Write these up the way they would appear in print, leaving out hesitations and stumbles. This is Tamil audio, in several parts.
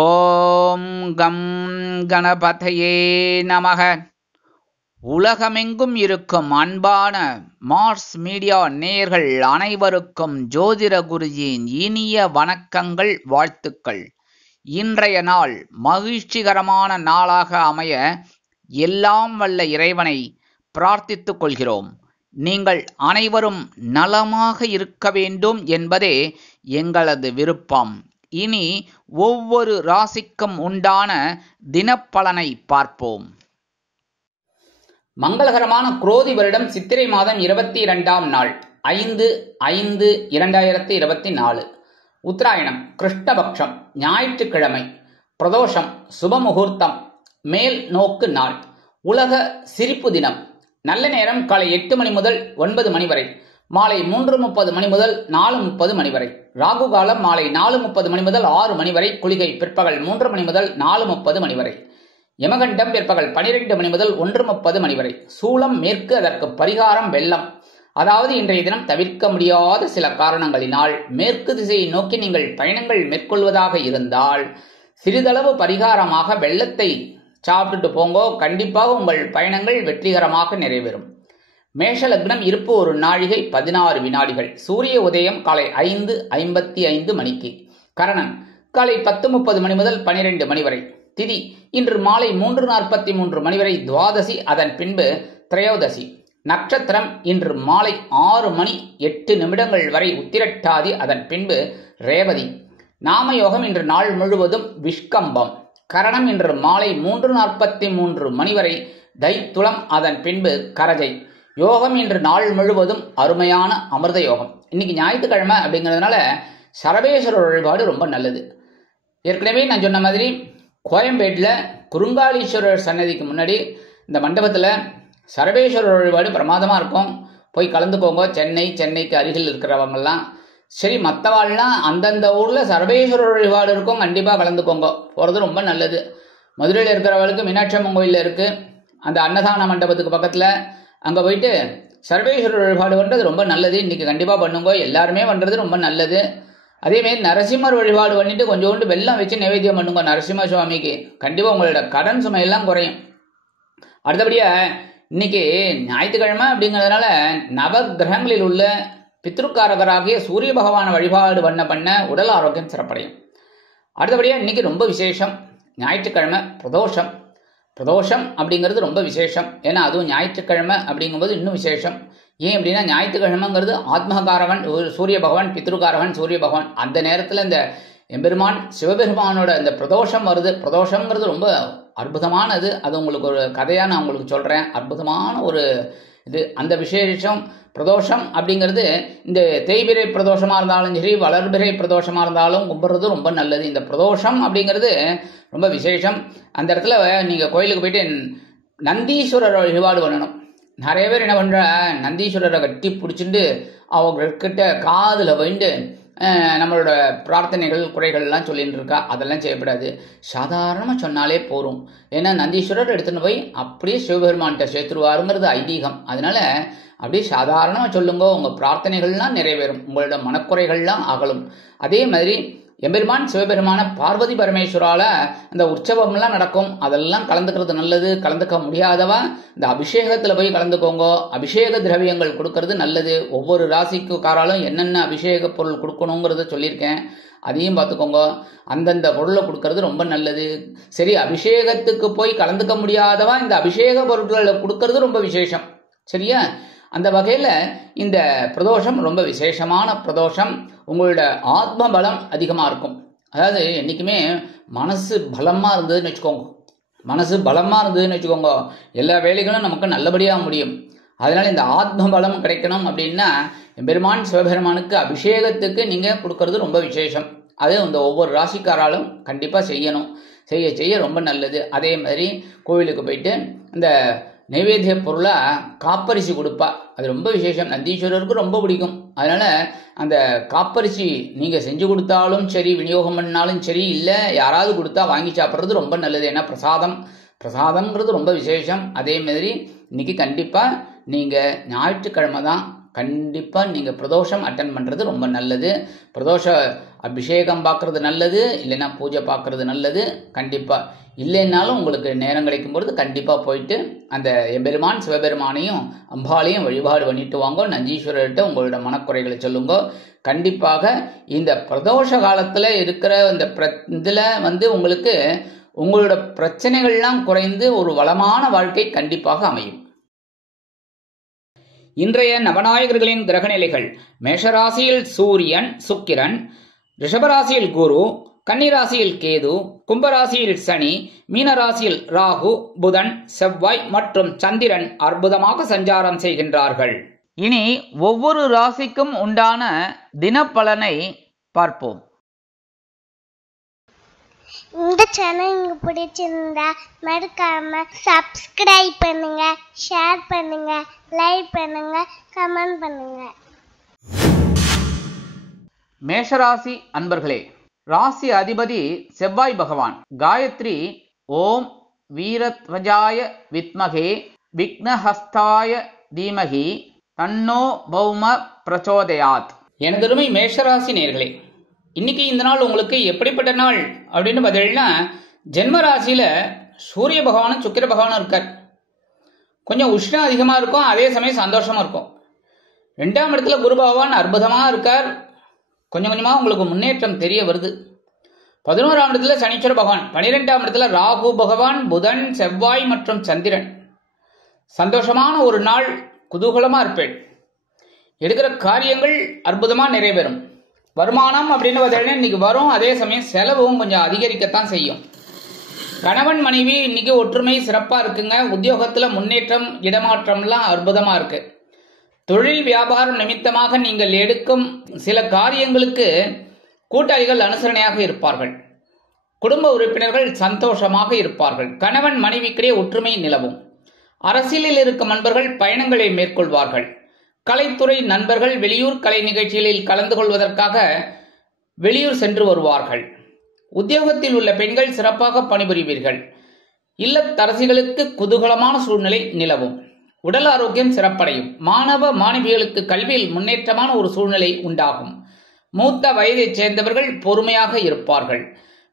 ஓம் கம் கணபதையே நமக. உலகமெங்கும் இருக்கும் அன்பான மார்ஸ் மீடியா நேயர்கள் அனைவருக்கும் ஜோதிட குருஜியின் இனிய வணக்கங்கள், வாழ்த்துக்கள். இன்றைய நாள் மகிழ்ச்சிகரமான நாளாக அமைய எல்லாம் வல்ல இறைவனை பிரார்த்தித்துக் கொள்கிறோம். நீங்கள் அனைவரும் நலமாக இருக்க வேண்டும் என்பதே எங்களது விருப்பம். இனி ஒவ்வொரு ராசிக்கும் உண்டான தினப்பலனை பார்ப்போம். மங்களகரமான குரோதி வருடம் சித்திரை மாதம் 22ஆம் நாள் 5/5/2024. உத்தராயணம், கிருஷ்ணபக்ஷம், ஞாயிற்றுக்கிழமை, பிரதோஷம், சுபமுகூர்த்தம், மேல் நோக்கு நாள், உலக சிரிப்பு தினம். நல்ல நேரம் காலை 8 மணி முதல் 9 மணி வரை, மாலை 3:30 மணி முதல் 4:30 மணி வரை. ராகு காலம் மாலை 4:30 மணி முதல் 6 மணி வரை. குளிகை பிற்பகல் 3 மணி முதல் 4:30 மணி வரை. யமகண்டம் பிற்பகல் 12 மணி முதல் 1:30 மணி வரை. சூலம் மேற்கு, அதற்கு பரிகாரம் வெள்ளம். அதாவது இன்றைய தினம் தவிர்க்க முடியாத சில காரணங்களினால் மேற்கு திசையை நோக்கி நீங்கள் பயணங்கள் மேற்கொள்வதாக இருந்தால் சிறிதளவு பரிகாரமாக வெள்ளத்தை சாப்பிட்டுட்டு போங்கோ. கண்டிப்பாக உங்கள் பயணங்கள் வெற்றிகரமாக நிறைவேறும். மேஷ லக்னம், இருப்பு 1 நாழிகை 16 வினாடிகள். சூரிய உதயம் காலை 5:55 மணிக்கு. கரணம் காலை 10:30 மணி முதல் 12 மணி வரை. திதி இன்று மாலை 3:43 மணி வரை துவாதசி, அதன் பின்பு திரையோதசி. நட்சத்திரம் இன்று மாலை 6 மணி 8 நிமிடங்கள் வரை உத்திரட்டாதி, அதன் பின்பு ரேவதி. நாமயோகம் இன்று நாள் முழுவதும் விஷ்கம்பம். கரணம் இன்று மாலை 3:43 மணி வரை தைத்துளம், அதன் பின்பு கரஜை. யோகம் இன்று நாள் முழுவதும் அருமையான அமிர்த யோகம். இன்னைக்கு ஞாயிற்றுக்கிழமை அப்படிங்கிறதுனால சரபேஸ்வரர் வழிபாடு ரொம்ப நல்லது. ஏற்கனவே நான் சொன்ன மாதிரி கோயம்பேட்டில் குறுங்காலீஸ்வரர் சன்னதிக்கு முன்னாடி இந்த மண்டபத்தில் சரபேஸ்வரர் வழிபாடு பிரமாதமாக இருக்கும். போய் கலந்துக்கோங்க. சென்னைக்கு அருகில் இருக்கிறவங்கெல்லாம் சரி, மற்றவாள்லாம் அந்தந்த ஊரில் சரபேஸ்வரர் வழிபாடு இருக்கும், கண்டிப்பாக கலந்துக்கோங்க. போகிறது ரொம்ப நல்லது. மதுரையில் இருக்கிறவங்களுக்கு மீனாட்சி அம்மன் கோயிலில் இருக்குது, அந்த அன்னதான மண்டபத்துக்கு பக்கத்தில் அங்கே போயிட்டு சர்வேஸ்வரர் வழிபாடு பண்ணுறது ரொம்ப நல்லது. இன்றைக்கி கண்டிப்பாக பண்ணுங்க. எல்லாருமே பண்ணுறது ரொம்ப நல்லது. அதேமாரி நரசிம்மர் வழிபாடு பண்ணிட்டு கொஞ்சோண்டு வெல்லம் வச்சு நைவேத்தியம் பண்ணுங்க நரசிம்ம சுவாமிக்கு. கண்டிப்பாக உங்களோட கடன் சுமையெல்லாம் குறையும். அடுத்தபடியாக இன்னைக்கு ஞாயிற்றுக்கிழமை அப்படிங்கிறதுனால நவ கிரகங்களில் உள்ள பித்ருக்காரகராகிய சூரிய பகவான வழிபாடு பண்ண உடல் ஆரோக்கியம் சிறப்படையும். அடுத்தபடியாக இன்னைக்கு ரொம்ப விசேஷம். ஞாயிற்றுக்கிழமை பிரதோஷம் அப்படிங்கிறது ரொம்ப விசேஷம். ஏன்னா அதுவும் ஞாயிற்றுக்கிழமை அப்படிங்கும்போது இன்னும் விசேஷம். ஏன் அப்படின்னா ஞாயிற்றுக்கிழமைங்கிறது ஆத்மகாரகன் சூரிய பகவான், பித்ருகாரகன் சூரிய பகவான். அந்த நேரத்தில் இந்த எம்பெருமான் சிவபெருமானோட இந்த பிரதோஷம் வருது. பிரதோஷங்கிறது ரொம்ப அற்புதமானது. அது உங்களுக்கு ஒரு கதையாக நான் உங்களுக்கு சொல்கிறேன். அற்புதமான ஒரு இது. அந்த விசேஷம் பிரதோஷம் அப்படிங்கிறது இந்த தேய்பிரை பிரதோஷமாக இருந்தாலும் சரி, வளர்பிறை பிரதோஷமாக இருந்தாலும் கும்பிட்றது ரொம்ப நல்லது. இந்த பிரதோஷம் அப்படிங்கிறது ரொம்ப விசேஷம். அந்த இடத்துல நீங்கள் கோயிலுக்கு போயிட்டு நந்தீஸ்வரர் வழிபாடு பண்ணணும். நிறைய பேர் என்ன பண்ணுற, நந்தீஸ்வரரை கட்டி பிடிச்சிட்டு அவங்கக்கிட்ட காதில் போயிட்டு நம்மளோட பிரார்த்தனைகள் குறைகள்லாம் சொல்லிட்டு இருக்கா. அதெல்லாம் செய்யப்படாது. சாதாரணமாக சொன்னாலே போகும். ஏன்னா நந்தீஸ்வரர் எடுத்துன்னு போய் அப்படியே சிவபெருமான்கிட்ட சேர்த்துருவாருங்கிறது ஐதீகம். அதனால அப்படியே சாதாரணமாக சொல்லுங்க, உங்கள் பிரார்த்தனைகள்லாம் நிறைவேறும், உங்களோட மனக்குறைகள்லாம் அகலும். அதே மாதிரி எம்பெருமான் சிவபெருமான பார்வதி பரமேஸ்வரால அந்த உற்சவம்லாம் நடக்கும். அதெல்லாம் கலந்துக்கிறது நல்லது. கலந்துக்க முடியாதவா இந்த அபிஷேகத்தில் போய் கலந்துக்கோங்க. அபிஷேக திரவியங்கள் கொடுக்கறது நல்லது. ஒவ்வொரு ராசிக்காராலும் என்னென்ன அபிஷேக பொருள் கொடுக்கணுங்கிறத சொல்லியிருக்கேன், அதையும் பார்த்துக்கோங்க. அந்தந்த பொருளை கொடுக்கறது ரொம்ப நல்லது. சரி, அபிஷேகத்துக்கு போய் கலந்துக்க முடியாதவா இந்த அபிஷேக பொருட்களை கொடுக்கறது ரொம்ப விசேஷம். சரியா? அந்த வகையில் இந்த பிரதோஷம் ரொம்ப விசேஷமான பிரதோஷம். உங்களோட ஆத்ம பலம் அதிகமாக இருக்கும். அதாவது என்றைக்குமே மனசு பலமாக இருந்ததுன்னு வச்சுக்கோங்க, எல்லா வேலைகளும் நமக்கு நல்லபடியாக முடியும். அதனால் இந்த ஆத்ம பலம் கிடைக்கணும் அப்படின்னா பெருமான் சிவபெருமானுக்கு அபிஷேகத்துக்கு நீங்கள் கொடுக்கறது ரொம்ப விசேஷம். அது இந்த ஒவ்வொரு ராசிக்காராலும் கண்டிப்பாக செய்யணும். செய்ய ரொம்ப நல்லது. அதே மாதிரி கோவிலுக்கு போயிட்டு இந்த நைவேத்திய பொருளாக காப்பரிசி கொடுப்பா. அது ரொம்ப விசேஷம். நந்தீஸ்வரருக்கு ரொம்ப பிடிக்கும். அதனால் அந்த காப்பரிசி நீங்கள் செஞ்சு கொடுத்தாலும் சரி, விநியோகம் பண்ணாலும் சரி, இல்லை யாராவது கொடுத்தா வாங்கி சாப்பிட்றது ரொம்ப நல்லது. ஏன்னா பிரசாதம்ங்கிறது ரொம்ப விசேஷம். அதே மாதிரி இன்னைக்கு கண்டிப்பாக நீங்கள் ஞாயிற்றுக்கிழமை தான் கண்டிப்பாக நீங்கள் பிரதோஷம் அட்டன் பண்ணுறது ரொம்ப நல்லது. பிரதோஷ அபிஷேகம் பார்க்குறது நல்லது, இல்லைன்னா பூஜை பார்க்குறது நல்லது. கண்டிப்பாக இல்லைன்னாலும் உங்களுக்கு நேரம் கிடைக்கும் பொழுது கண்டிப்பாக போயிட்டு அந்த எம்பெருமான் சிவபெருமானையும் அம்பாளையும் வழிபாடு பண்ணிட்டு வாங்க. நஞ்சீஸ்வரர்கிட்ட உங்களோட மனக்குறைகளை சொல்லுங்க. கண்டிப்பாக இந்த பிரதோஷ காலத்தில் இருக்கிற இந்த இதில் உங்களுக்கு உங்களோட பிரச்சனைகள்லாம் குறைந்து ஒரு வளமான வாழ்க்கை கண்டிப்பாக அமையும். இன்றைய நவநாயகர்களின் கிரகநிலைகள்: மேஷராசியில் சூரியன் சுக்கிரன், ரிஷபராசியில் குரு, கன்னிராசியில் கேது, கும்பராசியில் சனி, மீனராசியில் ராகு, புதன், செவ்வாய் மற்றும் சந்திரன் அற்புதமாக சஞ்சாரம் செய்கின்றார்கள். இனி ஒவ்வொரு ராசிக்கும் உண்டான தினப்பலனை பார்ப்போம். இந்த சேனல் உங்களுக்கு பிடிச்சிருந்தா மறக்காம சப்ஸ்கிரைப் பண்ணுங்க, ஷேர் பண்ணுங்க, லைக் பண்ணுங்க, கமெண்ட் பண்ணுங்க. மேஷராசி அன்பர்களே, ராசி அதிபதி செவ்வாய் பகவான். காயத்ரி ஓம் வீரத்வஜாய வித்மகே விக்னஹஸ்தாய தீமகி தன்னோ பௌம பிரச்சோதயாத். எனதருமை மேஷராசி நேயர்களே, இன்னைக்கு இந்த நாள் உங்களுக்கு எப்படிப்பட்ட நாள் அப்படின்னு பார்த்தீங்கன்னா, ஜென்ம ராசியில சூரிய பகவானும் சுக்கிர பகவானும் இருக்கார். கொஞ்சம் உஷ்ணம் அதிகமாக இருக்கும், அதே சமயம் சந்தோஷமா இருக்கும். 2ஆம் இடத்துல குரு பகவான் அற்புதமாக இருக்கார். கொஞ்சம் கொஞ்சமாக உங்களுக்கு முன்னேற்றம் தெரிய வருது. 11ஆம் இடத்துல சனீஸ்வர பகவான், 12ஆம் இடத்துல ராகு பகவான், புதன், செவ்வாய் மற்றும் சந்திரன். சந்தோஷமான ஒரு நாள், குதூகலமாக இருப்பேன். எடுக்கிற காரியங்கள் அற்புதமாக நிறைவேறும். வருமானம் அப்படின்னு பார்த்தீங்கன்னா இன்னைக்கு வரும், அதே சமயம் செலவும் கொஞ்சம் அதிகரிக்கத்தான் செய்யும். கணவன் மனைவி இன்னைக்கு ஒற்றுமை சிறப்பாக இருக்குங்க. உத்தியோகத்தில் முன்னேற்றம், இடமாற்றம்லாம் அற்புதமாக இருக்கு. தொழில் வியாபாரம் நிமித்தமாக நீங்கள் எடுக்கும் சில காரியங்களுக்கு கூட்டாளிகள் அனுசரணையாக இருப்பார்கள். குடும்ப உறுப்பினர்கள் சந்தோஷமாக இருப்பார்கள். கணவன் மனைவிக்கிடையே ஒற்றுமை நிலவும். அரசியலில் இருக்கும் நண்பர்கள் பயணங்களை மேற்கொள்வார்கள். கலைத்துறை நண்பர்கள் வெளியூர் கலை நிகழ்ச்சிகளில் கலந்து கொள்வதற்காக வெளியூர் சென்று வருவார்கள். உத்தியோகத்தில் உள்ள பெண்கள் சிறப்பாக பணிபுரிவீர்கள். இல்லத்தரசிகளுக்கு குதூகலமான சூழ்நிலை நிலவும். உடல் ஆரோக்கியம் சிறப்படையும். மாணவ மாணவிகளுக்கு கல்வியில் முன்னேற்றமான ஒரு சூழ்நிலை உண்டாகும். மூத்த வயதைச் சேர்ந்தவர்கள் பொறுமையாக இருப்பார்கள்.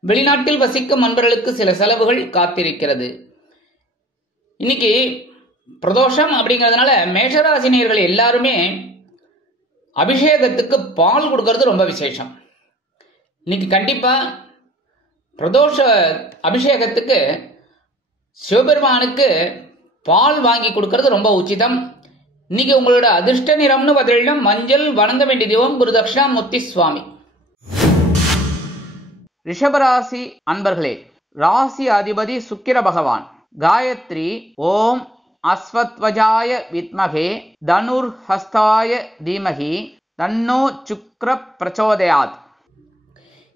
வெளிநாட்டில் வசிக்கும் நண்பர்களுக்கு சில செலவுகள் காத்திருக்கிறது. இன்னைக்கு பிரதோஷம் அப்படிங்கிறதுனால மேஷராசினியர்கள் எல்லாருமே அபிஷேகத்துக்கு பால் கொடுக்கறது ரொம்ப விசேஷம். இன்னைக்கு கண்டிப்பா பிரதோஷ அபிஷேகத்துக்கு சிவபெருமானுக்கு பால் வாங்கி கொடுக்கறது ரொம்ப உச்சிதம். இன்னைக்கு உங்களோட அதிர்ஷ்ட நிறம்னு பார்த்தீங்கன்னா மஞ்சள். வணங்க வேண்டிய தெய்வம் குரு தட்சிணாமூர்த்தி சுவாமி. ரிஷபராசி அன்பர்களே, ராசி அதிபதி சுக்கிர பகவான். காயத்ரி ஓம் அஸ்வத்வஜாய வித்மகே தனுர் ஹஸ்தாய தீமகி தன்னோ சுக்ர பிரச்சோதயாத்.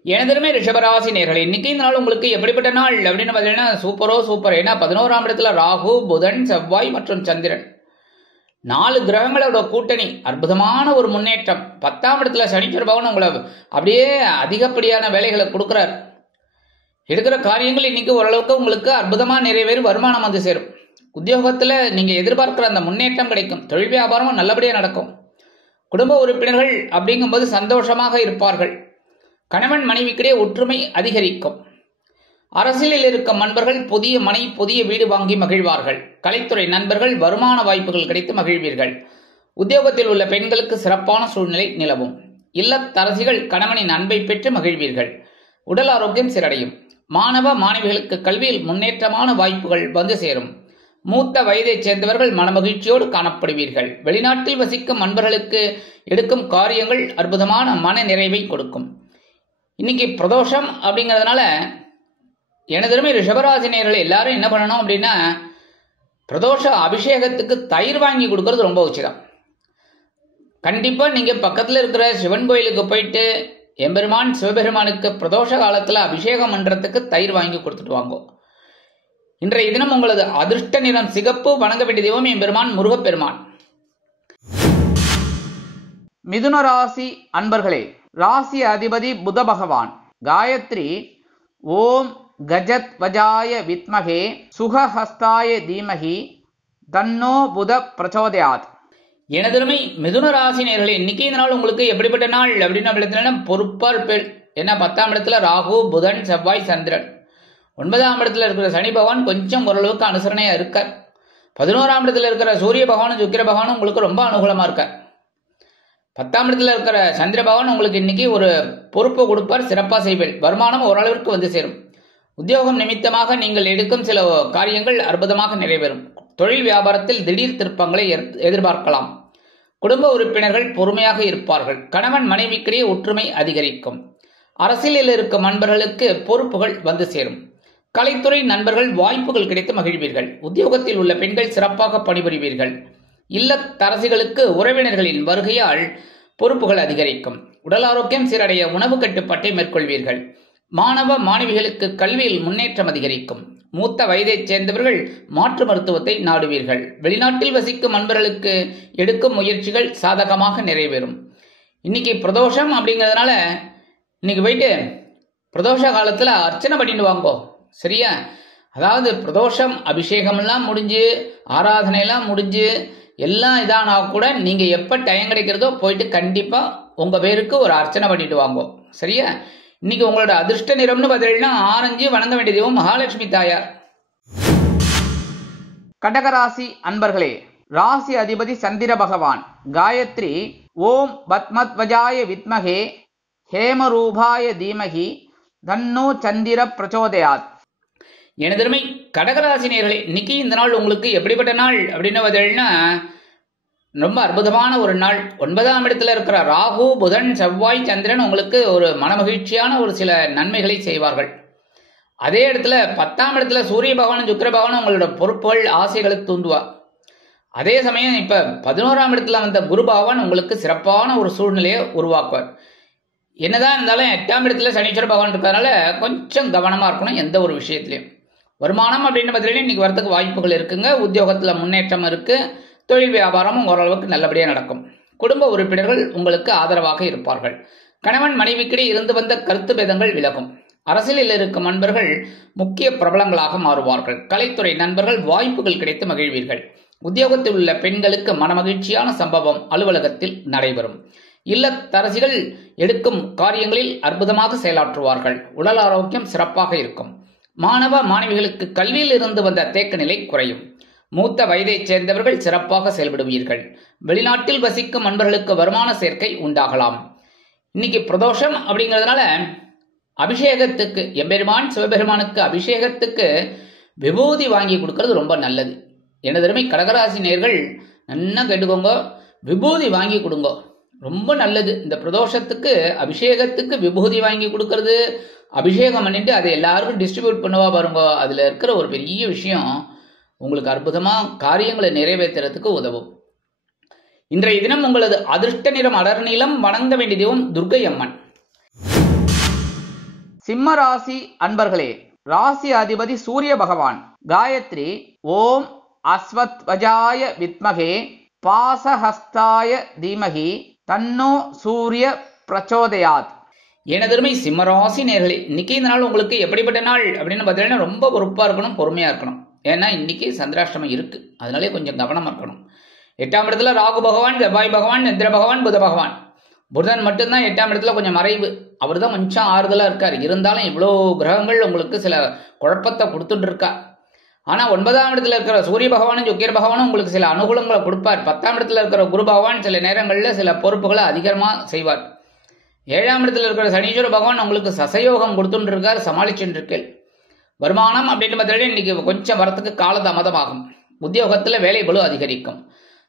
எனதுமே ரிஷபராசி நேர்களே, இன்னைக்கு இந்த நாள் உங்களுக்கு எப்படிப்பட்ட நாள் அப்படின்னு பார்த்தீங்கன்னா சூப்பரோ சூப்பர். ஏன்னா 11ஆம் இடத்துல ராகு, புதன், செவ்வாய் மற்றும் சந்திரன், 4 கிரகங்களோட கூட்டணி, அற்புதமான ஒரு முன்னேற்றம். 10ஆம் இடத்துல சனீஸ்வர பகவான் உங்களை அப்படியே அதிகப்படியான வேலைகளை கொடுக்குறார். எடுக்கிற காரியங்கள் இன்னைக்கு ஓரளவுக்கு உங்களுக்கு அற்புதமாக நிறைவேறி வருமானம் வந்து சேரும். உத்தியோகத்தில் நீங்கள் எதிர்பார்க்கிற அந்த முன்னேற்றம் கிடைக்கும். தொழில் வியாபாரமும் நல்லபடியாக நடக்கும். குடும்ப உறுப்பினர்கள் அப்படிங்கும்போது சந்தோஷமாக இருப்பார்கள். கணவன் மனைவிக்கிடையே ஒற்றுமை அதிகரிக்கும். அரசியலில் இருக்கும் நண்பர்கள் புதிய மனை, புதிய வீடு வாங்கி மகிழ்வார்கள். கலைத்துறை நண்பர்கள் வருமான வாய்ப்புகள் கிடைத்து மகிழ்வீர்கள். உத்தியோகத்தில் உள்ள பெண்களுக்கு சிறப்பான சூழ்நிலை நிலவும். இல்லத்தரசிகள் கணவனின் அன்பை பெற்று மகிழ்வீர்கள். உடல் ஆரோக்கியம் சீரடையும். மாணவ மாணவிகளுக்கு கல்வியில் முன்னேற்றமான வாய்ப்புகள் வந்து சேரும். மூத்த வயதைச் சேர்ந்தவர்கள் மனமகிழ்ச்சியோடு காணப்படுவீர்கள். வெளிநாட்டில் வசிக்கும் நண்பர்களுக்கு எடுக்கும் காரியங்கள் அற்புதமான மன நிறைவை கொடுக்கும். இன்னைக்கு பிரதோஷம் அப்படிங்கிறதுனால எனதருமை ரிஷபராசினியர்கள் எல்லாரும் என்ன பண்ணணும் அப்படின்னா, பிரதோஷ அபிஷேகத்துக்கு தயிர் வாங்கி கொடுக்கறது ரொம்ப உச்சிதம். கண்டிப்பா நீங்க பக்கத்தில் இருக்கிற சிவன் கோயிலுக்கு போயிட்டு எம்பெருமான் சிவபெருமானுக்கு பிரதோஷ காலத்துல அபிஷேகம் பண்றதுக்கு தயிர் வாங்கி கொடுத்துட்டு வாங்க. இன்றைய தினம் உங்களது அதிர்ஷ்ட நிறம் சிகப்பு. வணங்க வேண்டிய தெய்வம் எம்பெருமான் முருகப்பெருமான். மிதுன ராசி அன்பர்களே, ராசி அதிபதி புத பகவான். காயத்ரி ஓம் கஜத்வஜாய வித்மகே சுகஹஸ்தாய தீமகி தன்னோ புத பிரச்சோதயாத். எனதருமை மிதுன ராசி நேயர்களே, இன்னைக்கு இந்த நாள் உங்களுக்கு எப்படிப்பட்ட நாள் அப்படின்னு பொறுப்பா இருப்பேன். ஏன்னா 10ஆம் இடத்துல ராகு, புதன், செவ்வாய், சந்திரன். 9ஆம் இடத்துல இருக்கிற சனி பகவான் கொஞ்சம் ஓரளவுக்கு அனுசரணையா இருக்கார். 11ஆம் இடத்துல இருக்கிற சூரிய பகவானும் சுக்கிர பகவானும் உங்களுக்கு ரொம்ப அனுகூலமா இருக்கார். 10ஆம் இடத்துல இருக்கிற சந்திர பகவான் உங்களுக்கு இன்னைக்கு ஒரு பொறுப்பு கொடுப்பார், சிறப்பா செய்வேன். வருமானம் ஓரளவிற்கு வந்து சேரும். உத்தியோகம் நிமித்தமாக நீங்கள் எடுக்கும் சில காரியங்கள் அற்புதமாக நிறைவேறும். தொழில் வியாபாரத்தில் திடீர் திருப்பங்களை எதிர்பார்க்கலாம். குடும்ப உறுப்பினர்கள் பொறுமையாக இருப்பார்கள். கணவன் மனைவிக்கிடையே ஒற்றுமை அதிகரிக்கும். அரசியலில் இருக்கும் நண்பர்களுக்கு பொறுப்புகள் வந்து சேரும். கலைத்துறை நண்பர்கள் வாய்ப்புகள் கிடைத்து மகிழ்வீர்கள். உத்தியோகத்தில் உள்ள பெண்கள் சிறப்பாக பணிபுரிவீர்கள். இல்லத்தரசிகளுக்கு உறவினர்களின் வருகையால் பொறுப்புகள் அதிகரிக்கும். உடல் ஆரோக்கியம் சீரடைய உணவு கட்டுப்பாட்டை மேற்கொள்வீர்கள். மாணவ மாணவிகளுக்கு கல்வியில் முன்னேற்றம் அதிகரிக்கும். மூத்த வயதைச் சேர்ந்தவர்கள் மாற்று மருத்துவத்தை நாடுவீர்கள். வெளிநாட்டில் வசிக்கும் நண்பர்களுக்கு எடுக்கும் முயற்சிகள் சாதகமாக நிறைவேறும். இன்னைக்கு பிரதோஷம் அப்படிங்கிறதுனால இன்னைக்கு போயிட்டு பிரதோஷ காலத்துல அர்ச்சனை பண்ணிட்டு வாங்கோ, சரியா? அதாவது பிரதோஷம் அபிஷேகம் எல்லாம் முடிஞ்சு, ஆராதனை எல்லாம் முடிஞ்சு எல்லாம் இதானா கூட நீங்க எப்ப டைம் கிடைக்கிறதோ போயிட்டு கண்டிப்பா உங்க பேருக்கு ஒரு அர்ச்சனை பண்ணிட்டு வாங்கோ, சரியா? இன்னைக்கு உங்களோட அதிர்ஷ்ட நிறம்னு பார்த்தீங்கன்னா ஆரஞ்சு. வணங்க வேண்டிய தெய்வம் மகாலட்சுமி தாயார். கடகராசி அன்பர்களே, ராசி அதிபதி சந்திர பகவான். காயத்ரி ஓம் பத்மத்வஜாய வித்மகே ஹேமரூபாய தீமகி தன்னோ சந்திர பிரச்சோதயாத். எனதருமை கடகராசி நேயர்களே, இன்னைக்கு இந்த நாள் உங்களுக்கு எப்படிப்பட்ட நாள் அப்படின்னு பார்த்தீங்கன்னா ரொம்ப அற்புதமான ஒரு நாள். 9ஆம் இடத்துல இருக்கிற ராகு, புதன், செவ்வாய், சந்திரன் உங்களுக்கு ஒரு மனமகிழ்ச்சியான ஒரு சில நன்மைகளை செய்வார்கள். அதே இடத்துல 10ஆம் இடத்துல சூரிய பகவானும் சுக்கிர பகவானும் உங்களோட பொறுப்புகள் ஆசைகளை தூண்டுவார். அதே சமயம் இப்ப 11ஆம் இடத்துல வந்த குரு பகவான் உங்களுக்கு சிறப்பான ஒரு சூழ்நிலையை உருவாக்குவார். என்னதான் இருந்தாலும் 8ஆம் இடத்துல சனீஸ்வர பகவான் இருக்கிறதுனால கொஞ்சம் கவனமா இருக்கணும் எந்த ஒரு விஷயத்திலையும். வருமானம் அப்படின்னு பார்த்தீங்கன்னா இன்னைக்கு வரதுக்கு வாய்ப்புகள் இருக்குங்க. உத்தியோகத்துல முன்னேற்றம் இருக்கு. தொழில் வியாபாரமும் ஓரளவுக்கு நல்லபடியாக நடக்கும். குடும்ப உறுப்பினர்கள் உங்களுக்கு ஆதரவாக இருப்பார்கள். கணவன் மனைவிக்கிடையே இருந்து வந்த கருத்து பேதங்கள் விலகும். அரசியலில் இருக்கும் நண்பர்கள் முக்கிய பிரபலங்களாக மாறுவார்கள். கலைத்துறை நண்பர்கள் வாய்ப்புகள் கிடைத்து மகிழ்வீர்கள். உத்தியோகத்தில் உள்ள பெண்களுக்கு மனமகிழ்ச்சியான சம்பவம் அலுவலகத்தில் நடைபெறும். இல்லத்தரசிகள் எடுக்கும் காரியங்களில் அற்புதமாக செயலாற்றுவார்கள். உடல் ஆரோக்கியம் சிறப்பாக இருக்கும். மாணவ மாணவிகளுக்கு கல்வியில் இருந்து வந்த தேக்க நிலை குறையும். மூத்த வயதைச் சேர்ந்தவர்கள் சிறப்பாக செயல்படுவீர்கள். வெளிநாட்டில் வசிக்கும் நண்பர்களுக்கு வருமான சேர்க்கை உண்டாகலாம். இன்னைக்கு பிரதோஷம் அப்படிங்கிறதுனால அபிஷேகத்துக்கு எம்பெருமான் சிவபெருமானுக்கு அபிஷேகத்துக்கு விபூதி வாங்கி கொடுக்கறது ரொம்ப நல்லது. எனதருமை கடகராசி நேயர்கள் நல்லா கேட்டுக்கோங்க, விபூதி வாங்கி கொடுங்க, ரொம்ப நல்லது. இந்த பிரதோஷத்துக்கு அபிஷேகத்துக்கு விபூதி வாங்கி கொடுக்கறது, அபிஷேகம் பண்ணிட்டு அதை எல்லாருக்கும் டிஸ்ட்ரிபியூட் பண்ணுவா பாருங்க. அதுல இருக்கிற ஒரு பெரிய விஷயம் உங்களுக்கு அற்புதமா காரியங்களை நிறைவேற்றுறதுக்கு உதவும். இன்றைய தினம் உங்களது அதிர்ஷ்ட நிறம் அடர் நீலம். வணங்க வேண்டிய தெய்வம் துர்க்கை அம்மன். சிம்ம ராசி அன்பர்களே, ராசி அதிபதி சூரிய பகவான். காயத்ரி ஓம் அஸ்வத்வஜாய வித்மகே பாசஹஸ்தாய தீமகி தன்னோ சூரிய பிரச்சோதயாத். எனதருமை சிம்மராசி நேயர்களே, இன்னைக்கு இந்த நாள் உங்களுக்கு எப்படிப்பட்ட நாள் அப்படின்னு பார்த்தீங்கன்னா ரொம்ப பொறுப்பா இருக்கணும், பொறுமையா இருக்கணும். ஏன்னா இன்னைக்கு சந்திராஷ்டமம் இருக்கு, அதனாலே கொஞ்சம் கவனமா இருக்கணும். 8ஆம் இடத்துல ராகு பகவான், செவ்வாய் பகவான், இந்திர பகவான், புத பகவான். புதன் மட்டும்தான் 8ஆம் இடத்துல கொஞ்சம் மறைவு. அவர் தான் கொஞ்சம் ஆறுதலா இருக்காரு. இருந்தாலும் இவ்வளோ கிரகங்கள் உங்களுக்கு சில குழப்பத்தை கொடுத்துட்டு இருக்கா. ஆனா 9ஆம் இடத்துல இருக்கிற சூரிய பகவானும் சுக்கிர பகவானும் உங்களுக்கு சில அனுகூலங்களை கொடுப்பார். 10ஆம் இடத்துல இருக்கிற குரு பகவான் சில நேரங்கள்ல சில பொறுப்புகளை அதிகமா செய்வார். 7ஆம் இடத்துல இருக்கிற சனீஸ்வர பகவான் உங்களுக்கு சசயோகம் கொடுத்துட்டு இருக்காரு, சமாளிச்சுட்டு இருக்கேன். வருமானம் அப்படின்னு பார்த்தீங்கன்னா இன்னைக்கு கொஞ்சம் வரத்துக்கு காலதாமதமாகும். உத்தியோகத்துல வேலை பளு அதிகரிக்கும்.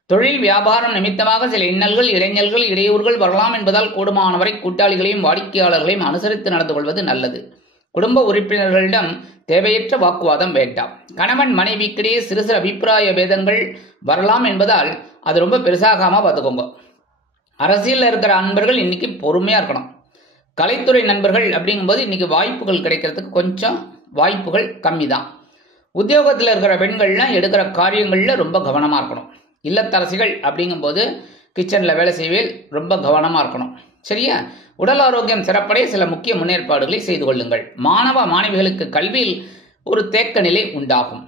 தொழில் வியாபாரம் நிமித்தமாக சில இன்னல்கள், இடைஞ்சல்கள், இடையூறுகள் வரலாம் என்பதால் கூடுமானவரை கூட்டாளிகளையும் வாடிக்கையாளர்களையும் அனுசரித்து நடந்து கொள்வது நல்லது. குடும்ப உறுப்பினர்களிடம் தேவையற்ற வாக்குவாதம் வேண்டாம். கணவன் மனைவிக்கிடையே சிறு சிறு அபிப்பிராய பேதங்கள் வரலாம் என்பதால் அது ரொம்ப பெருசாகாம பார்த்துக்கோங்க. அரசியலில் இருக்கிற நண்பர்கள் இன்னைக்கு பொறுமையா இருக்கணும். கலைத்துறை நண்பர்கள் அப்படிங்கும்போது இன்னைக்கு வாய்ப்புகள் கிடைக்கிறதுக்கு கொஞ்சம் வாய்ப்புகள் கம்மி தான். உத்தியோகத்தில் இருக்கிற பெண்கள்லாம் எடுக்கிற காரியங்கள்ல ரொம்ப கவனமா இருக்கணும். இல்லத்தரசிகள் அப்படிங்கும்போது கிச்சனில் வேலை செய்வேல் ரொம்ப கவனமாக இருக்கணும், சரியா? உடல் ஆரோக்கியம் சிறப்படைய சில முக்கிய முன்னேற்பாடுகளை செய்து கொள்ளுங்கள். மாணவ மாணவிகளுக்கு கல்வியில் ஒரு தேக்க நிலை உண்டாகும்.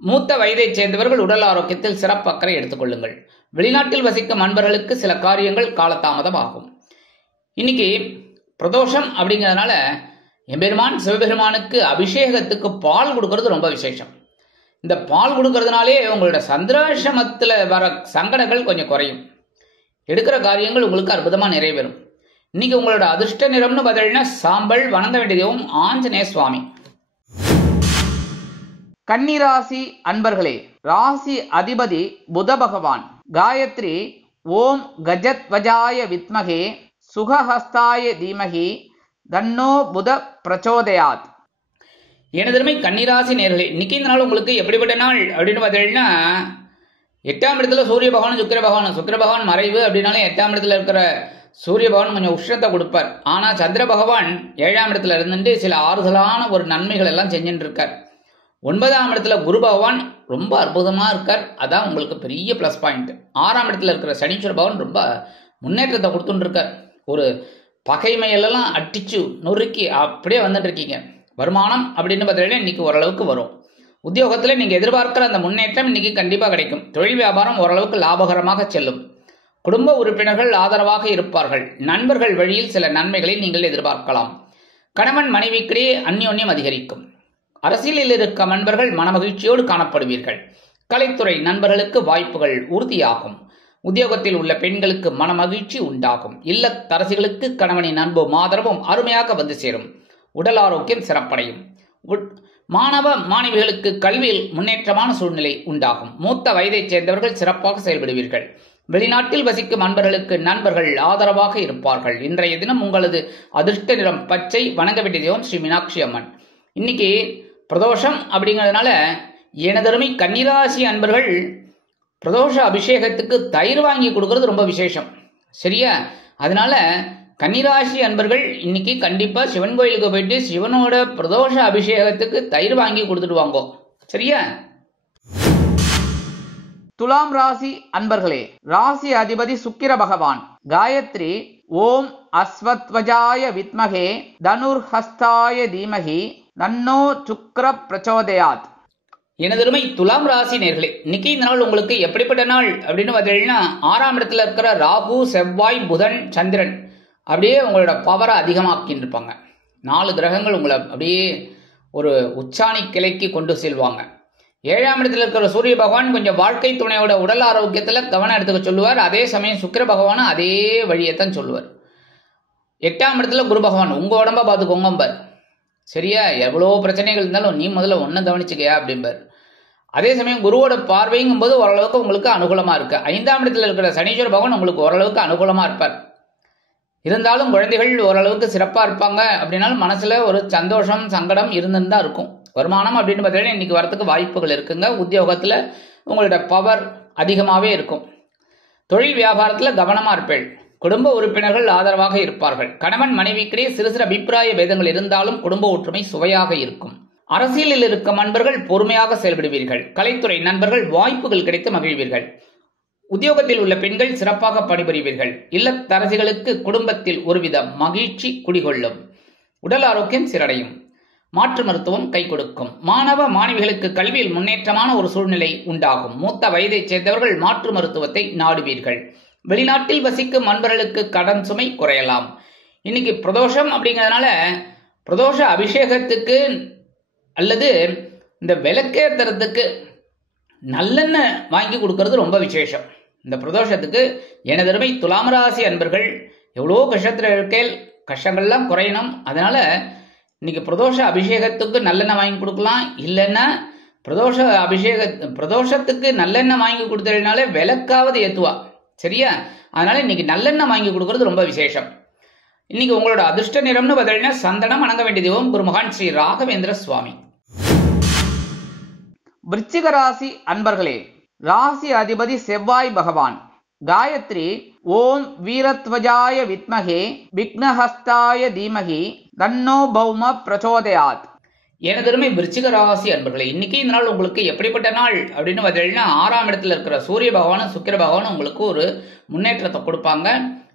மூத்த வயதைச் சேர்ந்தவர்கள் உடல் ஆரோக்கியத்தில் சிறப்பு அக்கறை எடுத்துக்கொள்ளுங்கள். வெளிநாட்டில் வசிக்கும் அன்பர்களுக்கு சில காரியங்கள் காலதாமதம் ஆகும். இன்னைக்கு பிரதோஷம் அப்படிங்கிறதுனால எம்பெருமான் சிவபெருமானுக்கு அபிஷேகத்துக்கு பால் கொடுக்கறது ரொம்ப விசேஷம். இந்த பால் கொடுக்கறதுனாலே உங்களோட சந்திராசிரமத்தில் வர சங்கடங்கள் கொஞ்சம் குறையும். எடுக்கிற காரியங்கள் உங்களுக்கு அற்புதமாக நிறைவேறும். இன்னைக்கு உங்களோட அதிர்ஷ்ட நிறம்னு பார்த்தீங்கன்னா சாம்பல். வணங்க வேண்டியதும் ஆஞ்சநேய சுவாமி. கன்னிராசி அன்பர்களே, ராசி அதிபதி புத பகவான். காயத்ரி ஓம் கஜத்வஜாய வித்மகே சுகஹஸ்தாய தீமகி தன்னோ புத பிரச்சோதயாத். எனதருமை கன்னிராசி நேர்களே, இன்னைக்கு இந்த நாள் உங்களுக்கு எப்படிப்பட்ட நாள் அப்படின்னு பார்த்தீங்கன்னா, 8ஆம் இடத்துல சூரிய பகவான் சுக்கிர பகவான் மறைவு அப்படின்னாலே 8ஆம் இடத்துல இருக்கிற சூரிய பகவான் கொஞ்சம் உஷ்ணத்தை கொடுப்பார். ஆனால் சந்திர பகவான் 7ஆம் இடத்துல இருந்துட்டு சில ஆறுதலான ஒரு நன்மைகள் எல்லாம் செஞ்சுட்டு இருக்கார். 9ஆம் இடத்துல குரு பகவான் ரொம்ப அற்புதமாக இருக்கார். அதான் உங்களுக்கு பெரிய ப்ளஸ் பாயிண்ட். 6ஆம் இடத்துல இருக்கிற சனீஸ்வர பகவான் ரொம்ப முன்னேற்றத்தை கொடுத்துட்டு இருக்கார். ஒரு பகைமையெல்லாம் அட்டிச்சு நொறுக்கி அப்படியே வந்துட்டு இருக்கீங்க. வருமானம் அப்படின்னு பார்த்தீங்கன்னா இன்னைக்கு ஓரளவுக்கு வரும். உத்தியோகத்தில் நீங்கள் எதிர்பார்க்கிற அந்த முன்னேற்றம் இன்னைக்கு கண்டிப்பாக கிடைக்கும். தொழில் வியாபாரம் ஓரளவுக்கு லாபகரமாக செல்லும். குடும்ப உறுப்பினர்கள் ஆதரவாக இருப்பார்கள். நண்பர்கள் வழியில் சில நன்மைகளை நீங்கள் எதிர்பார்க்கலாம். கணவன் மனைவிக்கிடையே அந்யோன்யம் அதிகரிக்கும். அரசியலில் இருக்கும் நண்பர்கள் மனமகிழ்ச்சியோடு காணப்படுவீர்கள். கலைத்துறை நண்பர்களுக்கு வாய்ப்புகள் உறுதியாகும். உத்தியோகத்தில் உள்ள பெண்களுக்கு மனமகிழ்ச்சி உண்டாகும். இல்லத்தரசிகளுக்கு கணவனின் அன்பும் ஆதரவும் அருமையாக வந்து சேரும். உடல் ஆரோக்கியம் சிறப்படையும். மாணவ மாணவிகளுக்கு கல்வியில் முன்னேற்றமான சூழ்நிலை உண்டாகும். மூத்த வயதைச் சேர்ந்தவர்கள் சிறப்பாக செயல்படுவீர்கள். வெளிநாட்டில் வசிக்கும் அன்பர்களுக்கு நண்பர்கள் ஆதரவாக இருப்பார்கள். இன்றைய தினம் உங்களது அதிர்ஷ்ட நிறம் பச்சை. வணங்க வேண்டிய தெய்வம் ஸ்ரீ மீனாட்சி அம்மன். இன்னைக்கு பிரதோஷம் அப்படிங்கிறதுனால எனதருமை கன்னிராசி அன்பர்கள் பிரதோஷ அபிஷேகத்துக்கு தயிர் வாங்கி கொடுக்கறது ரொம்ப விசேஷம். சரியா? அதனால கன்னிராசி அன்பர்கள் இன்னைக்கு கண்டிப்பா சிவன் கோயிலுக்கு போயிட்டு சிவனோட பிரதோஷ அபிஷேகத்துக்கு தயிர் வாங்கி கொடுத்துட்டு வாங்கோ. சரியா? துலாம் ராசி அன்பர்களே, ராசி அதிபதி சுக்கிர பகவான். காயத்ரி ஓம் அஸ்வத்வஜாய வித்மகே தனுர்ஹஸ்தாய தீமகி தன்னோ சுக்கிர பிரச்சோதயாத். எனதருமை துலாம் ராசி நேர்களே, இன்னைக்கு இந்த நாள் உங்களுக்கு எப்படிப்பட்ட நாள் அப்படின்னு பார்த்தீங்கன்னா, 6ஆம் இடத்துல இருக்கிற ராகு, செவ்வாய், புதன், சந்திரன் அப்படியே உங்களோட பவரை அதிகமாக்கின்னு இருப்பாங்க. 4 கிரகங்கள் உங்களை அப்படியே ஒரு உச்சாணி கிளைக்கு கொண்டு செல்வாங்க. 7ஆம் இடத்துல இருக்கிற சூரிய பகவான் கொஞ்சம் வாழ்க்கை துணையோட உடல் ஆரோக்கியத்தில் கவனம் எடுத்துக்க சொல்லுவார். அதே சமயம் சுக்கிர பகவானும் அதே வழியைத்தான் சொல்லுவார். 8ஆம் இடத்துல குரு பகவான் உங்க உடம்ப பார்த்துக்கோங்கம்பார். சரியா? எவ்வளோ பிரச்சனைகள் இருந்தாலும் நீ முதல்ல ஒன்றும் கவனிச்சுக்கையா அப்படிம்பார். அதே சமயம் குருவோட பார்வைங்கும் போது ஓரளவுக்கு உங்களுக்கு அனுகூலமா இருக்கு. 5ஆம் இடத்துல இருக்கிற சனீஸ்வர பகவான் உங்களுக்கு ஓரளவுக்கு அனுகூலமா இருப்பார். இருந்தாலும் குழந்தைகள் ஓரளவுக்கு சிறப்பா இருப்பாங்க. அப்படின்னாலும் மனசுல ஒரு சந்தோஷம் சங்கடம் இருந்துன்னு தான் இருக்கும். வருமானம் அப்படின்னு பார்த்தீங்கன்னா இன்னைக்கு வரத்துக்கு வாய்ப்புகள் இருக்குங்க. உத்தியோகத்துல உங்களோட பவர் அதிகமாகவே இருக்கும். தொழில் வியாபாரத்துல கவனமா இருப்பேன். குடும்ப உறுப்பினர்கள் ஆதரவாக இருப்பார்கள். கணவன் மனைவிக்கிடையே சிறு சிறு அபிப்பிராய பேதங்கள் இருந்தாலும் குடும்ப ஒற்றுமை சுவையாக இருக்கும். அரசியலில் இருக்கும் நண்பர்கள் பொறுமையாக செயல்படுவீர்கள். கலைத்துறை நண்பர்கள் வாய்ப்புகள் கிடைத்து மகிழ்வீர்கள். உத்தியோகத்தில் உள்ள பெண்கள் சிறப்பாக பணிபுரிவீர்கள். இல்லத்தரசிகளுக்கு குடும்பத்தில் ஒருவித மகிழ்ச்சி குடிகொள்ளும். உடல் ஆரோக்கியம் சீரடையும். மாற்று மருத்துவம் கை கொடுக்கும். மாணவ மாணவிகளுக்கு கல்வியில் முன்னேற்றமான ஒரு சூழ்நிலை உண்டாகும். மூத்த வயதைச் சேர்ந்தவர்கள் மாற்று மருத்துவத்தை நாடுவீர்கள். வெளிநாட்டில் வசிக்கும் நண்பர்களுக்கு கடன் சுமை குறையலாம். இன்னைக்கு பிரதோஷம் அப்படிங்கிறதுனால பிரதோஷ அபிஷேகத்துக்கு அல்லது இந்த விளக்கேத்துறதுக்கு நல்லெண்ணெய் வாங்கி கொடுக்கறது ரொம்ப விசேஷம். இந்த பிரதோஷத்துக்கு எனதருமை துலாமராசி அன்பர்கள் எவ்வளோ கஷ்டத்தில் இருக்கேல், கஷ்டங்கள்லாம் குறையணும். அதனால இன்னைக்கு பிரதோஷ அபிஷேகத்துக்கு நல்லெண்ணெய் வாங்கி கொடுக்கலாம். இல்லைன்னா பிரதோஷத்துக்கு நல்லெண்ணெய் வாங்கி கொடுத்ததுனால விளக்காவது ஏத்துவா. சரியா? அதனால இன்னைக்கு நல்லெண்ணெய் வாங்கி கொடுக்கறது ரொம்ப விசேஷம். இன்னைக்கு உங்களோட அதிர்ஷ்ட நிறம்னு பார்த்தீங்கன்னா சந்தனம். வணங்க வேண்டிய தெய்வம் குருமகான் ஸ்ரீ ராகவேந்திர சுவாமி. விருச்சிக ராசி அன்பர்களே, ராசி அதிபதி செவ்வாய் பகவான். காயத்ரி ஓம் வீரத்வஜாய வித்மகே விக்னஹஸ்தாய தீமகி தன்னோ பௌம பிரச்சோதயாத். எனதருமை விருச்சிக ராசி அன்பர்களே, இன்னைக்கு இந்த நாள் உங்களுக்கு எப்படிப்பட்ட நாள் அப்படின்னு பார்த்தீங்கன்னா, 6ஆம் இடத்துல இருக்கிற சூரிய பகவானும் சுக்கிர பகவானும் உங்களுக்கு ஒரு முன்னேற்றத்தை கொடுப்பாங்க.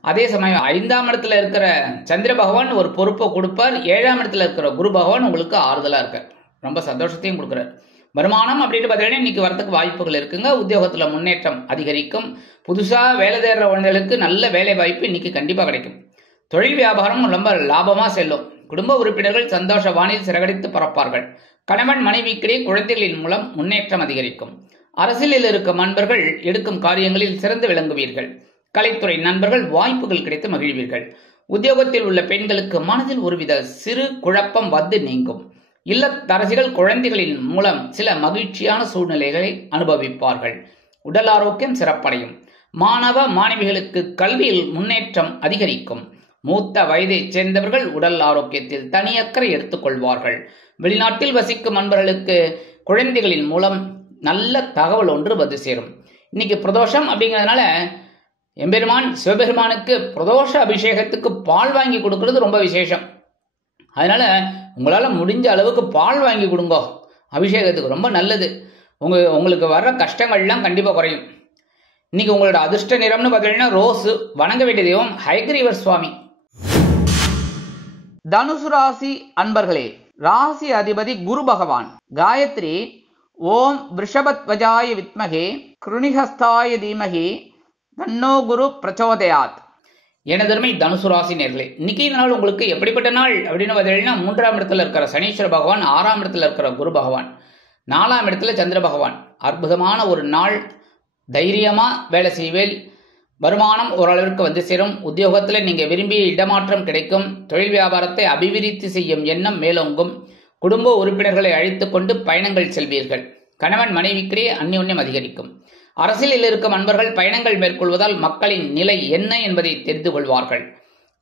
அதே சமயம் 5ஆம் இடத்துல இருக்கிற சந்திர பகவான் ஒரு பொறுப்பை கொடுப்பார். 7ஆம் இடத்துல இருக்கிற குரு பகவான் உங்களுக்கு ஆறுதலா இருக்கார். ரொம்ப சந்தோஷத்தையும் கொடுக்குறார். வருமானம் அப்படின்னு பார்த்தீங்கன்னா இன்னைக்கு வரத்துக்கு வாய்ப்புகள் இருக்குங்க. உத்தியோகத்தில் முன்னேற்றம் அதிகரிக்கும். புதுசாக வேலை தேடுறவங்களுக்கு நல்ல வேலை வாய்ப்பு இன்னைக்கு கண்டிப்பாக கிடைக்கும். தொழில் வியாபாரம் ரொம்ப லாபமாக செல்லும். குடும்ப உறுப்பினர்கள் சந்தோஷ வானில் சிறகடித்து பறப்பார்கள். கணவன் மனைவிக்கிடையே குழந்தைகளின் மூலம் முன்னேற்றம் அதிகரிக்கும். அரசியலில் இருக்கும் நண்பர்கள் எடுக்கும் காரியங்களில் சிறந்து விளங்குவீர்கள். கலைத்துறை நண்பர்கள் வாய்ப்புகள் கிடைத்து மகிழ்வீர்கள். உத்தியோகத்தில் உள்ள பெண்களுக்கு மனதில் ஒருவித சிறு குழப்பம் வந்து நீங்கும். இல்லத்தரசிகள் குழந்தைகளின் மூலம் சில மகிழ்ச்சியான சூழ்நிலைகளை அனுபவிப்பார்கள். உடல் ஆரோக்கியம் சிறப்படையும். மாணவ மாணவிகளுக்கு கல்வியில் முன்னேற்றம் அதிகரிக்கும். மூத்த வயதைச் சேர்ந்தவர்கள் உடல் ஆரோக்கியத்தில் தனியக்கறை எடுத்துக்கொள்வார்கள். வெளிநாட்டில் வசிக்கும் நண்பர்களுக்கு குழந்தைகளின் மூலம் நல்ல தகவல் ஒன்று வந்து சேரும். இன்னைக்கு பிரதோஷம் அப்படிங்கிறதுனால எம்பெருமான் சிவபெருமானுக்கு பிரதோஷ அபிஷேகத்துக்கு பால் வாங்கி கொடுக்கறது ரொம்ப விசேஷம். அதனால உங்களால் முடிஞ்ச அளவுக்கு பால் வாங்கி கொடுங்க, அபிஷேகத்துக்கு ரொம்ப நல்லது. உங்களுக்கு வர்ற கஷ்டங்கள்லாம் கண்டிப்பாக குறையும். இன்னைக்கு உங்களோட அதிர்ஷ்ட நிறம்னு பார்த்தீங்கன்னா ரோஸு. வணங்க வேண்டிய தெய்வம் ஹயக்ரீவர் சுவாமி. தனுசு ராசி அன்பர்களே, ராசி அதிபதி குரு பகவான். காயத்ரி ஓம் ரிஷபத்வஜாய வித்மகே கிருணிஹஸ்தாய தீமகி தன்னோ குரு பிரச்சோதயாத். எனதருமை தனுசு ராசி நேர்களே, இன்னைக்கு நாள் உங்களுக்கு எப்படிப்பட்ட நாள் அப்படின்னு பார்த்தீங்கன்னா 3ஆம் இடத்துல இருக்கிற சனீஸ்வர பகவான், 6ஆம் இடத்துல இருக்கிற குரு பகவான், 4ஆம் இடத்துல சந்திர பகவான். அற்புதமான ஒரு நாள். தைரியமா வேலை செய்வேல். வருமானம் ஓரளவிற்கு வந்து சேரும். உத்தியோகத்தில் நீங்கள் விரும்பிய இடமாற்றம் கிடைக்கும். தொழில் வியாபாரத்தை அபிவிருத்தி செய்யும் எண்ணம் மேலோங்கும். குடும்ப உறுப்பினர்களை அழைத்து கொண்டு பயணங்கள் செல்வீர்கள். கணவன் மனைவிக்கிடையே அந்யோன்யம் அதிகரிக்கும். அரசியலில் இருக்கும் நண்பர்கள் பயணங்கள் மேற்கொள்வதால் மக்களின் நிலை என்ன என்பதை தெரிந்து கொள்வார்கள்.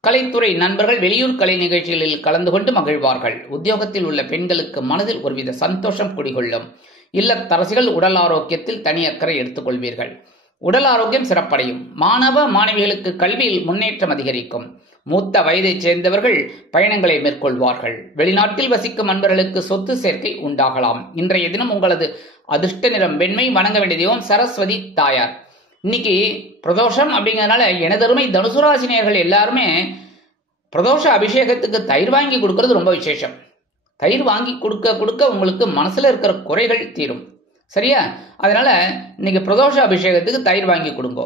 கலைத்துறை நண்பர்கள் வெளியூர் கலை நிகழ்ச்சிகளில் கலந்து கொண்டு மகிழ்வார்கள். உத்தியோகத்தில் உள்ள பெண்களுக்கு மனதில் ஒருவித சந்தோஷம் குடிகொள்ளும். இல்லத்தரசிகள் உடல் ஆரோக்கியத்தில் தனி அக்கறை எடுத்துக்கொள்வீர்கள். உடல் ஆரோக்கியம் சிறப்படையும். மாணவ மாணவிகளுக்கு கல்வியில் முன்னேற்றம் அதிகரிக்கும். மூத்த வயதைச் சேர்ந்தவர்கள் பயணங்களை மேற்கொள்வார்கள். வெளிநாட்டில் வசிக்கும் நண்பர்களுக்கு சொத்து சேர்க்கை உண்டாகலாம். இன்றைய தினம் உங்களது அதிர்ஷ்ட நிறம் வெண்மை. வணங்க வேண்டிய தெய்வம் சரஸ்வதி தாயார். இன்னைக்கு பிரதோஷம் அப்படிங்கிறதுனால எனதருமை தனுசு ராசி நேயர்கள் எல்லாருமே பிரதோஷ அபிஷேகத்துக்கு தயிர் வாங்கி கொடுக்கறது ரொம்ப விசேஷம். தயிர் வாங்கி கொடுக்க கொடுக்க உங்களுக்கு மனசுல இருக்கிற குறைகள் தீரும். சரியா? அதனால இன்னைக்கு பிரதோஷ அபிஷேகத்துக்கு தயிர் வாங்கி கொடுங்க.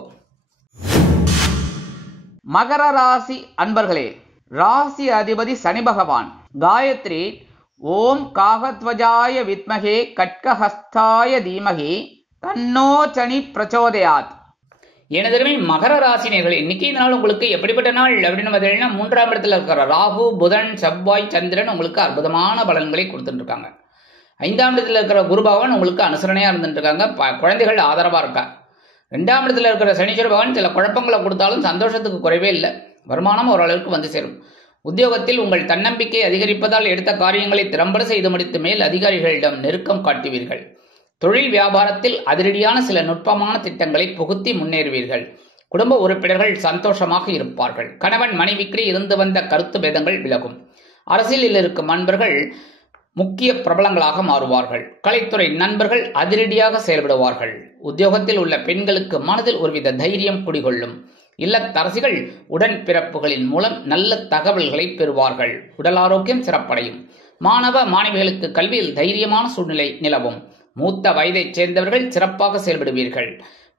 மகர ராசி அன்பர்களே, ராசி அதிபதி சனி பகவான். காயத்ரி ஓம் காகத்வஜாய வித்மகே கட்கஹஸ்தாய தீமகி தன்னோ சனி பிரச்சோதயாத். எனதருமை மகர ராசினியர்களே, இன்னைக்கு இந்த நாள் உங்களுக்கு எப்படிப்பட்ட நாள் அப்படின்னு பார்த்தீங்கன்னா 3ஆம் இடத்துல இருக்கிற ராகு, புதன், செவ்வாய், சந்திரன் உங்களுக்கு அற்புதமான பலன்களை கொடுத்துட்டு இருக்காங்க. 5ஆம் இடத்துல இருக்கிற குரு பகவான் உங்களுக்கு அனுசரணையா இருந்துட்டு இருக்காங்க. குழந்தைகள் ஆதரவா இருக்கா. 2ஆம் இடத்துல இருக்கிற சனீஸ்வர பகவான் சில குழப்பங்களை கொடுத்தாலும் சந்தோஷத்துக்கு குறைவே இல்லை. வருமானம் ஓரளவுக்கு வந்து சேரும். உத்தியோகத்தில் உங்கள் தன்னம்பிக்கை அதிகரிப்பதால் எடுத்த காரியங்களை திறம்பட செய்து முடித்து மேல் அதிகாரிகளிடம் நெருக்கம் காட்டுவீர்கள். தொழில் வியாபாரத்தில் அதிரடியான சில நுட்பமான திட்டங்களை புகுத்தி முன்னேறுவீர்கள். குடும்ப உறுப்பினர்கள் சந்தோஷமாக இருப்பார்கள். கணவன் மனைவிக்கிடையே இருந்து வந்த கருத்து பேதங்கள் விலகும். அரசியலில் இருக்கும் நண்பர்கள் முக்கிய பிரபலங்களாக மாறுவார்கள். கலைத்துறை நண்பர்கள் அதிரடியாக செயல்படுவார்கள். உத்தியோகத்தில் உள்ள பெண்களுக்கு மனதில் ஒருவித தைரியம் குடிகொள்ளும். இல்லத்தரசிகள் உடன் பிறப்புகளின் மூலம் நல்ல தகவல்களை பெறுவார்கள். உடல் ஆரோக்கியம் சிறப்படையும். மாணவ மாணவிகளுக்கு கல்வியில் தைரியமான சூழ்நிலை நிலவும். மூத்த வயதைச் சேர்ந்தவர்கள் சிறப்பாக செயல்படுவீர்கள்.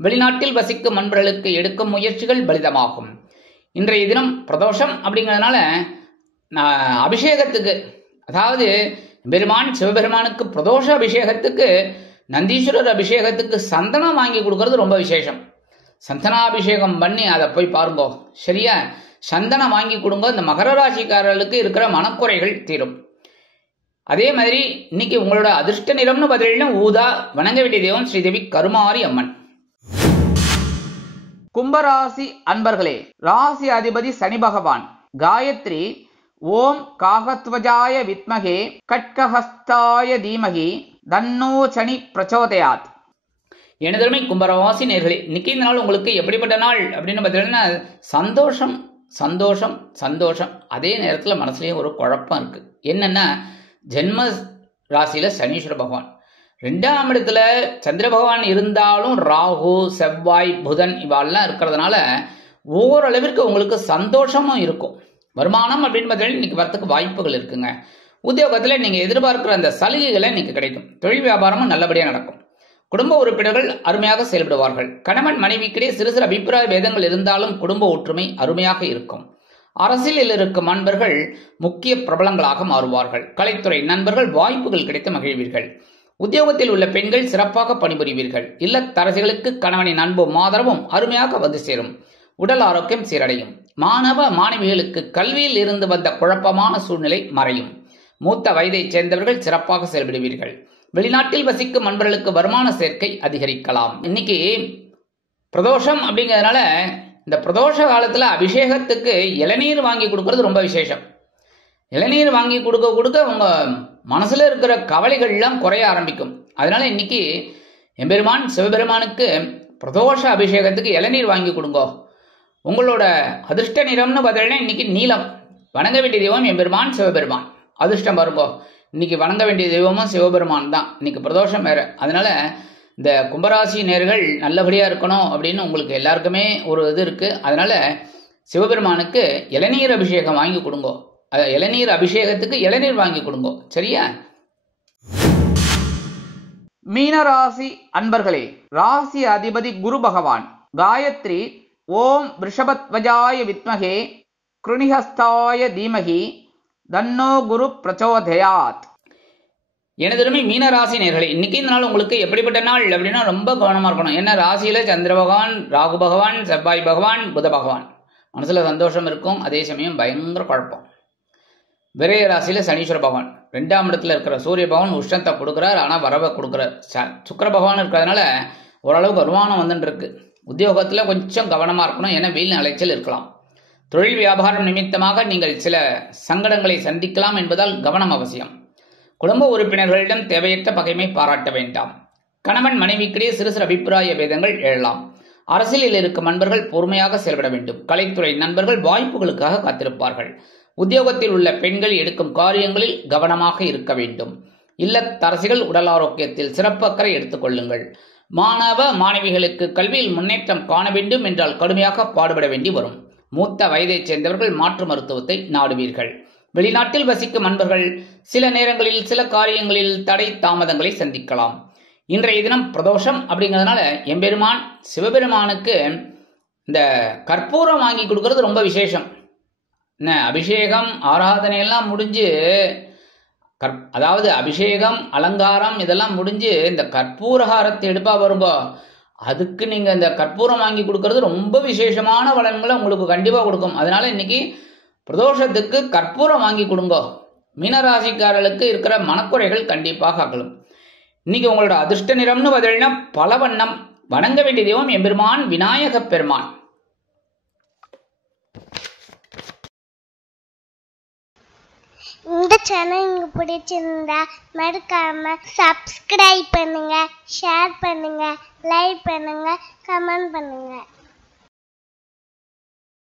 வெளிநாட்டில் வசிக்கும் நண்பர்களுக்கு எடுக்கும் முயற்சிகள் பலிதமாகும். இன்றைய தினம் பிரதோஷம் அப்படிங்கிறதுனால அபிஷேகத்துக்கு, அதாவது பெருமான் சிவபெருமானுக்கு பிரதோஷ அபிஷேகத்துக்கு, நந்தீஸ்வரர் அபிஷேகத்துக்கு சந்தனம் வாங்கி கொடுக்கறது ரொம்ப விசேஷம். சந்தனாபிஷேகம் பண்ணி அதை போய் பாருங்க. சரியா? சந்தனம் வாங்கி கொடுங்க. இந்த மகர ராசிக்காரர்களுக்கு இருக்கிற மனக்குறைகள் தீரும். அதே மாதிரி இன்னைக்கு உங்களோட அதிர்ஷ்ட நிறம்னு பார்த்தீங்கன்னா ஊதா. வணங்க வேண்டிய தெய்வம் ஸ்ரீதேவி கருமாரி அம்மன். கும்பராசி அன்பர்களே, ராசி அதிபதி சனி பகவான். காயத்ரி ஓம் காகத்வஜாய வித்மகே கட்கஹஸ்தாய தீமகி தன்னோ சனி பிரச்சோதயாத். எனதருமை கும்பராசி நேர்களே, இன்னைக்கு இந்த நாள் உங்களுக்கு எப்படிப்பட்ட நாள் அப்படின்னு பார்த்தீங்கன்னா சந்தோஷம் சந்தோஷம் சந்தோஷம். அதே நேரத்தில் மனசுலேயே ஒரு குழப்பம் இருக்கு. என்னன்னா, ஜென்ம ராசியில சனீஸ்வர பகவான், 2ஆம் இடத்துல சந்திர பகவான் இருந்தாலும் ராகு, செவ்வாய், புதன் இவாள்லாம் இருக்கிறதுனால ஓரளவிற்கு உங்களுக்கு சந்தோஷமும் இருக்கும். வருமானம் அப்படின்னு பார்த்தீங்கன்னா இன்னைக்கு வரத்துக்கு வாய்ப்புகள் இருக்குங்க. உத்தியோகத்தில் நீங்கள் எதிர்பார்க்கிற அந்த சலுகைகளை இன்னைக்கு கிடைக்கும். தொழில் வியாபாரமும் நல்லபடியாக நடக்கும். குடும்ப உறுப்பினர்கள் அருமையாக செயல்படுவார்கள். கணவன் மனைவிக்கிடையே சிறு சிறு அபிப்பிராய பேதங்கள் இருந்தாலும் குடும்ப ஒற்றுமை அருமையாக இருக்கும். அரசியலில் இருக்கும் நண்பர்கள் முக்கிய பிரபலங்களாக மாறுவார்கள். கலைத்துறை நண்பர்கள் வாய்ப்புகள் கிடைத்து மகிழ்வீர்கள். உத்தியோகத்தில் உள்ள பெண்கள் சிறப்பாக பணிபுரிவீர்கள். இல்லத்தரசிகளுக்கு கணவனின் அன்பும் ஆதரவும் அருமையாக வந்து சேரும். உடல் ஆரோக்கியம் சீரடையும். மாணவ மாணவிகளுக்கு கல்வியில் இருந்து வந்த குழப்பமான சூழ்நிலை மறையும். மூத்த வயதைச் சேர்ந்தவர்கள் சிறப்பாக செயல்படுவீர்கள். வெளிநாட்டில் வசிக்கும் நண்பர்களுக்கு வருமான சேர்க்கை அதிகரிக்கலாம். இன்னைக்கு பிரதோஷம் அப்படிங்கிறதுனால இந்த பிரதோஷ காலத்தில் அபிஷேகத்துக்கு இளநீர் வாங்கி கொடுக்கறது ரொம்ப விசேஷம். இளநீர் வாங்கி கொடுக்க கொடுக்க உங்கள் மனசில் இருக்கிற கவலைகள்லாம் குறைய ஆரம்பிக்கும். அதனால இன்னைக்கு எம்பெருமான் சிவபெருமானுக்கு பிரதோஷ அபிஷேகத்துக்கு இளநீர் வாங்கி கொடுங்கோ. உங்களோட அதிர்ஷ்ட நிறம்னு பார்த்தீங்கன்னா இன்னைக்கு நீலம். வணங்க வேண்டிய தெய்வம் எம்பெருமான் சிவபெருமான். அதிர்ஷ்டம் வருங்கோ. இன்னைக்கு வணங்க வேண்டிய தெய்வமும் சிவபெருமான் தான். இன்னைக்கு பிரதோஷம் வேற. அதனால இந்த கும்பராசி நேர்கள் நல்லபடியாக இருக்கணும் அப்படின்னு உங்களுக்கு எல்லாருக்குமே ஒரு இது இருக்குது. அதனால் சிவபெருமானுக்கு இளநீர் அபிஷேகம் வாங்கி கொடுங்கோ. இளநீர் அபிஷேகத்துக்கு இளநீர் வாங்கி கொடுங்கோ. சரியா? மீனராசி அன்பர்களே, ராசி அதிபதி குரு பகவான். காயத்ரி ஓம் ரிஷபத்வஜாய வித்மகே கிருணிஹஸ்தாய தீமகி தன்னோ குரு பிரச்சோதயாத். எனதருமை மீனராசி நேர்களே, இன்னைக்கு இந்த நாள் உங்களுக்கு எப்படிப்பட்ட நாள் அப்படின்னா ரொம்ப கவனமாக இருக்கணும். ஏன்னா ராசியில் சந்திர பகவான், ராகு பகவான், செவ்வாய் பகவான், புத பகவான். மனசில் சந்தோஷம் இருக்கும், அதே சமயம் பயங்கர குழப்பம். விரைய ராசியில் சனீஸ்வர பகவான், 2ஆம் இடத்துல இருக்கிற சூரிய பகவான் உஷ்ணத்தை கொடுக்குறார், ஆனால் வரவை கொடுக்குறார். சுக்கிர பகவான் இருக்கிறதுனால ஓரளவுக்கு வருமானம் வந்துட்டு இருக்கு. உத்தியோகத்தில் கொஞ்சம் கவனமாக இருக்கணும், ஏன்னா வெயில் அலைச்சல் இருக்கலாம். தொழில் வியாபாரம் நிமித்தமாக நீங்கள் சில சங்கடங்களை சந்திக்கலாம் என்பதால் கவனம் அவசியம். குடும்ப உறுப்பினர்களிடம் தேவையற்ற பகைமை பாராட்ட வேண்டாம். கணவன் மனைவிக்கிடையே சிறு சிறு அபிப்பிராய பேதங்கள் எழலாம். அரசியலில் இருக்கும் நண்பர்கள் பொறுமையாக செயல்பட வேண்டும். கலைத்துறை நண்பர்கள் வாய்ப்புகளுக்காக காத்திருப்பார்கள். உத்தியோகத்தில் உள்ள பெண்கள் எடுக்கும் காரியங்களில் கவனமாக இருக்க வேண்டும். இல்லத்தரசிகள் உடல் ஆரோக்கியத்தில் சிறப்பு அக்கறை எடுத்துக் கொள்ளுங்கள். மாணவ மாணவிகளுக்கு கல்வியில் முன்னேற்றம் காண வேண்டும் என்றால் கடுமையாக பாடுபட வேண்டி வரும். மூத்த வயதைச் சேர்ந்தவர்கள் மாற்று மருத்துவத்தை நாடுவீர்கள். வெளிநாட்டில் வசிக்கும் நண்பர்கள் சில நேரங்களில் சில காரியங்களில் தடை தாமதங்களை சந்திக்கலாம். இன்றைய தினம் பிரதோஷம் அப்படிங்கிறதுனால எம்பெருமான் சிவபெருமானுக்கு இந்த கற்பூரம் வாங்கி கொடுக்கறது ரொம்ப விசேஷம். என்ன அபிஷேகம் ஆராதனை எல்லாம் முடிஞ்சு அதாவது அபிஷேகம் அலங்காரம் இதெல்லாம் முடிஞ்சு இந்த கற்பூரஹாரத்தை எடுப்பா வரும்போ அதுக்கு நீங்கள் இந்த கற்பூரம் வாங்கி கொடுக்கறது ரொம்ப விசேஷமான பலன்களை உங்களுக்கு கண்டிப்பாக கொடுக்கும். அதனால இன்னைக்கு பிரதோஷத்துக்கு கற்பூரம் வாங்கி கொடுங்கோ. மீனராசிக்காரர்களுக்கு இருக்கிற மனக்குறைகள் கண்டிப்பாக அகலும். இன்னைக்கு உங்களோட அதிர்ஷ்ட நிறம்னு பார்த்தீங்கன்னா பலவண்ணம். வணங்க வேண்டிய தெய்வம் எம்பெருமான் விநாயக பெருமான். இந்த சேனல் உங்களுக்கு பிடிச்சிருந்தா மறக்காம சப்ஸ்கிரைப் பண்ணுங்க, ஷேர் பண்ணுங்க, லைக் பண்ணுங்க, கமெண்ட் பண்ணுங்க.